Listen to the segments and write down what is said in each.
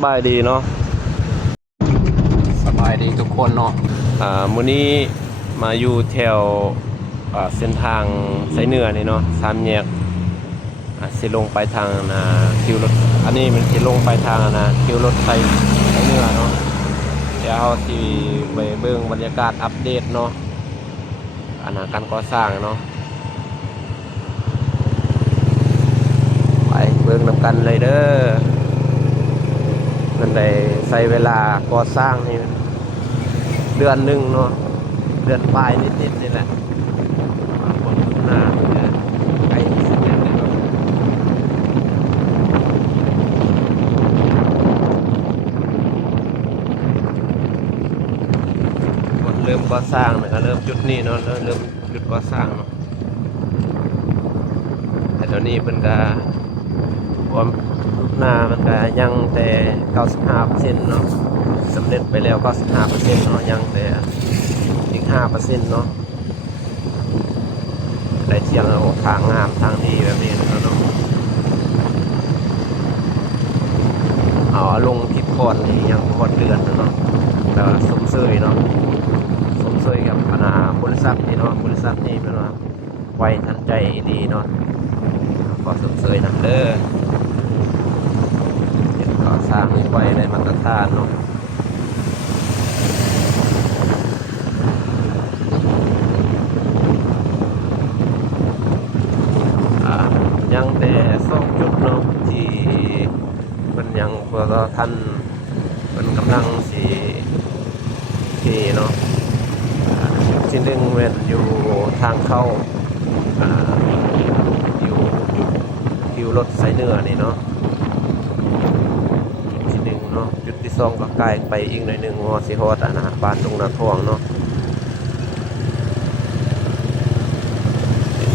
สบายดีเนาะสบายดีทุกคนเนาะมื้อนี้มาอยู่แถวเส้นทางสายเหนือนี่เนาะสามแยกสิลงไปทางคิวรถอันนี้มันสิลงไปทางคิวรถไฟสายเหนือเนาะเดี๋ยวเราสิไปเบิ่งบรรยากาศอัปเดตเนาะการก่อสร้างเนาะไปเบิ่งนำกันเลยเด้อมันได้ใช้เวลาก่อสร้างนี่เดือนหนึ่งเนาะเดือนปลายนิดๆนี่แหละคนทุกหน้าไอ้สิ่งนี้เนาะคนเริ่มก่อสร้างนะครับเริ่มจุดนี้เนาะเริ่มจุดก่อสร้างเนาะแต่ตอนนี้เป็นกาความทุกหน้ามันก็ยังแต่ 95% เนาะสำเร็จไปแล้ว 95% เนาะยังแต่อีก 5% เนาะได้เทียงเอาทางงามทางดีแบบนี้นะเนาะเอาลงทิศก่อนนี่ยังก่อนเดือนนะเนาะแล้วสมเสยเนาะสมเสยกับบริษัทนี่เนาะบริษัทนี่เป็นว่าไวทันใจดีเนาะก็สมเสยนั่นเด้อก่อสร้างนี่ไว้ในมาตรฐานเนาะยังแต่2 จุดเนาะที่มันยังพอท่านมันกำลังสีที่เนาะที่หนึ่งเว้นอยู่ทางเข้าอยู่คิวรถสายเหนือนี่เนาะที่หนึ่งเนาะจุดที่2ก็ใกล้ไปอีกหน่อยหนึ่งงอสิฮอดบ้านดงนาทองเนาะ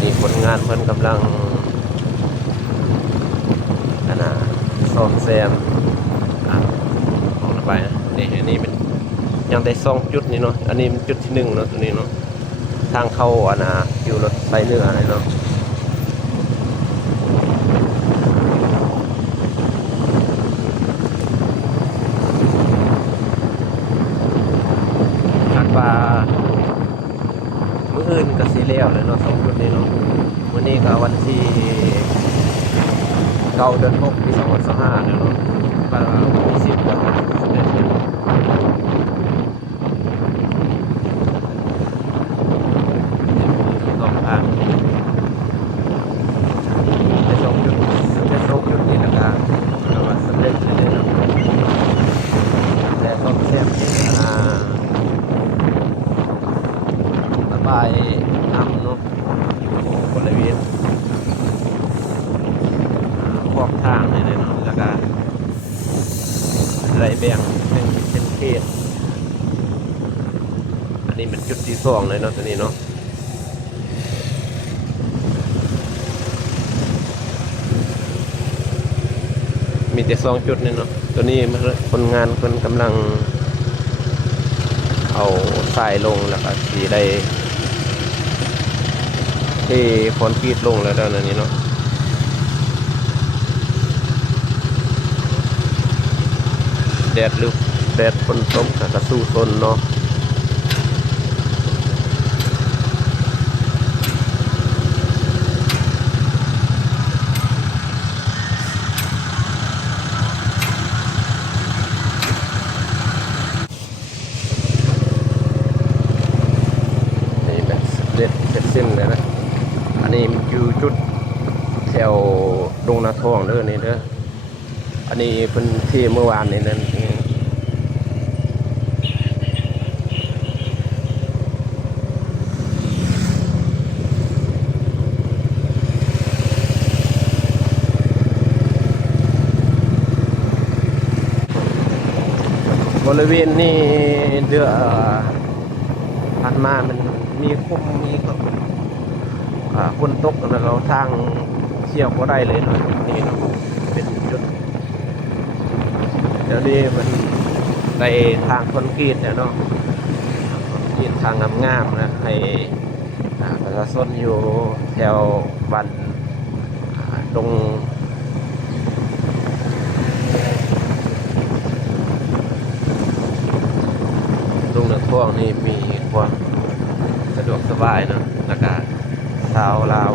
นี่ผลงานเพิ่นกำลังซ่อมแซมออกไปนี่อันนี้เป็นยังได้2 จุดนี่เนาะอันนี้เป็นจุดที่1เนาะตัวนี้เนาะทางเข้าอยู่รถไฟเหนือเนาะคาดว่ามื้ออื่นก็สิแล้วเลยเนาะ2 จุดนี้เนาะวันนี้ก็วันที่9 เดือน 6 ปี 2025แล้วเนาะก็10แล้ว2 ทางได้2 จุดได้2 จุดนี่นะครับแล้วว่าสำเร็จเลยเนาะแต่ซ่อมแซมระบายน้ำเนาะอยู่บริเวณพวกทางนี่เลยเนาะแล้วก็ไรแบ่งเป็นเขตอันนี้เป็นจุดที่2เลยเนาะตัวนี้เนาะมีแต่2 จุดนี่เนาะตัวนี้คนงานคนกำลังเอาทรายลงแล้วก็สีได้ที่คอนกรีตลงแล้วตอนนี้เนาะแดดลึกแดดฝนตกก็สู้ทนเนาะนี่แบบเด็ดเสร็จสิ้นเลยนะอันนี้อยู่จุดแถวดงนาทองเด้อนี่เด้ออันนี้เป็นที่เมื่อวานนี่นั่นบริเวณนี้เดือผ่านมามันมีคุ้มมีคนตกแล้วเราทางเชี่ยวก็ได้เลยเนาะนี่เนาะเป็นจุดเดี๋ยวนี้มันได้ทางคอนกรีตเนาะคอนกรีตทางงามๆนะให้ประชาชนอยู่แถวบ้านดง งเรือท่วงนี่มีความสะดวกสบายเนาะแล้วก็ชาวลาว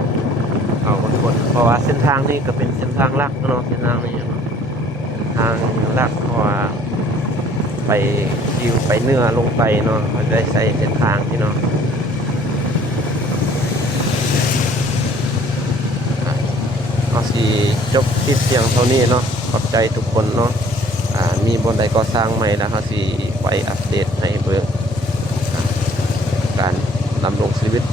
เอาบางคนเพราะว่าเส้นทางนี่ก็เป็นเส้นทางลักเนาะเส้นทางนี้เนาะทางลักเพราะว่าไปคิวไปเนื้อลงไปเนาะเขาจะได้ใช้เส้นทางที่เนาะเอาสิจบคลิปเพียงเท่านี้เนาะขอบใจทุกคนเนาะมีบนใดก็สร้างใหม่แล้วเขาสิไปอัปเดตให้เบิ่งการดำรงชีวิต